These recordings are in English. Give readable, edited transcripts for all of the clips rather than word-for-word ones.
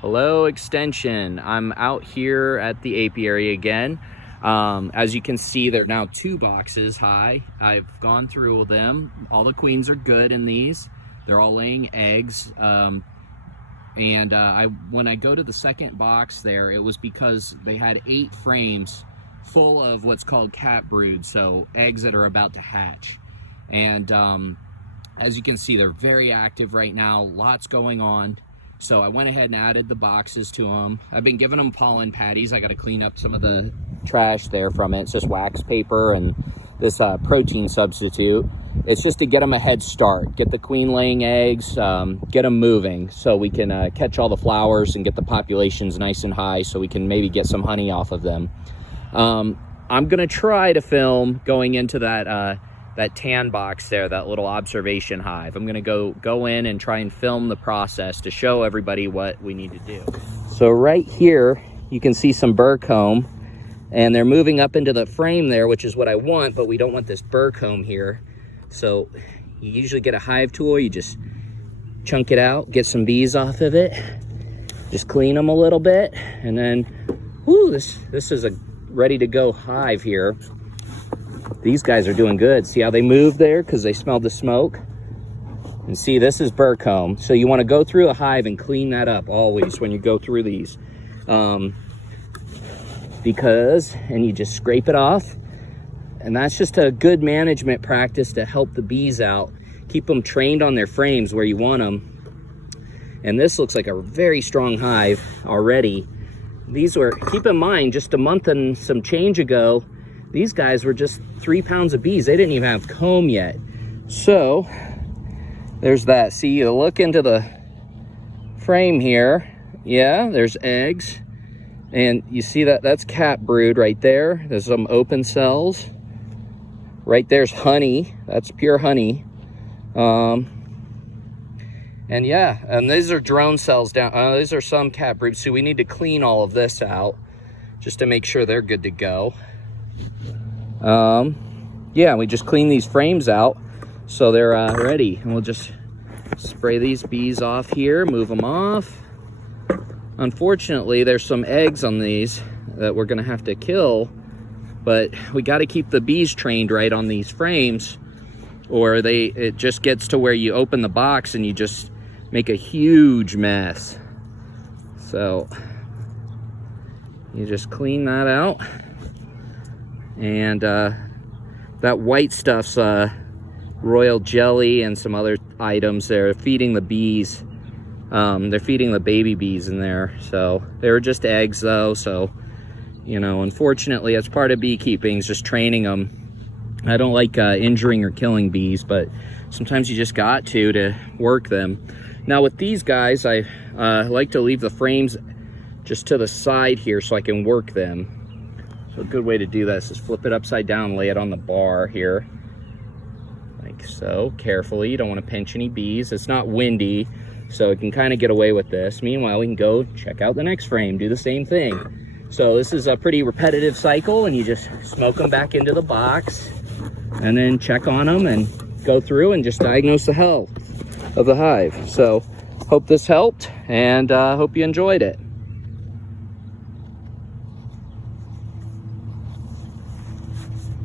Hello, Extension. I'm out here at the apiary again. As you can see, they're now 2 boxes high. I've gone through them. All the queens are good in these. They're all laying eggs. When I go to the second box there, it was because they had 8 frames full of what's called cat brood, so eggs that are about to hatch. And as you can see, they're very active right now. Lots going on. So I went ahead and added the boxes to them. I've been giving them pollen patties. I got to clean up some of the trash there from it. It's just wax paper and this protein substitute. It's just to get them a head start, get the queen laying eggs, get them moving so we can catch all the flowers and get the populations nice and high so we can maybe get some honey off of them. I'm gonna try to film going into that tan box there, that little observation hive. I'm gonna go in and try and film the process to show everybody what we need to do. So right here, you can see some burr comb, and they're moving up into the frame there, which is what I want, but we don't want this burr comb here. So you usually get a hive tool, you just chunk it out, get some bees off of it, just clean them a little bit, and then, whoo, this is a ready to go hive here. These guys are doing good. See how they moved there because they smelled the smoke? And see, this is burr comb. So you want to go through a hive and clean that up always when you go through these. And you just scrape it off. And that's just a good management practice to help the bees out. Keep them trained on their frames where you want them. And this looks like a very strong hive already. These were, keep in mind, just a month and some change ago, these guys were just 3 pounds of bees. They didn't even have comb yet. So there's that. See, you look into the frame here. Yeah, there's eggs. And you see that's cat brood right there. There's some open cells. Right there's honey. That's pure honey. And yeah, and these are drone cells down. These are some cat brood. So we need to clean all of this out just to make sure they're good to go. Yeah, we just clean these frames out so they're ready, and we'll just spray these bees off here, move them off. Unfortunately, there's some eggs on these that we're gonna have to kill, but we got to keep the bees trained right on these frames, or it just gets to where you open the box and you just make a huge mess. So you just clean that out. And that white stuff's royal jelly and some other items. They're feeding the bees. They're feeding the baby bees in there. So they were just eggs though. So, you know, unfortunately, it's part of beekeeping, is just training them. I don't like injuring or killing bees, but sometimes you just got to work them. Now with these guys, I like to leave the frames just to the side here so I can work them. So a good way to do this is flip it upside down, lay it on the bar here, like so, carefully. You don't want to pinch any bees. It's not windy, so it can kind of get away with this. Meanwhile, we can go check out the next frame, do the same thing. So this is a pretty repetitive cycle, and you just smoke them back into the box and then check on them and go through and just diagnose the health of the hive. So hope this helped, and hope you enjoyed it.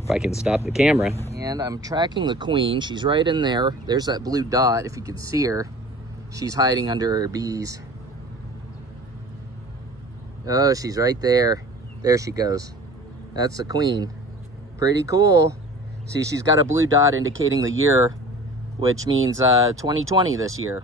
If I can stop the camera. And I'm tracking the queen. She's right in there. There's that blue dot, if you can see her. She's hiding under her bees. Oh, she's right there. There she goes. That's the queen. Pretty cool. See, she's got a blue dot indicating the year, which means 2020 this year.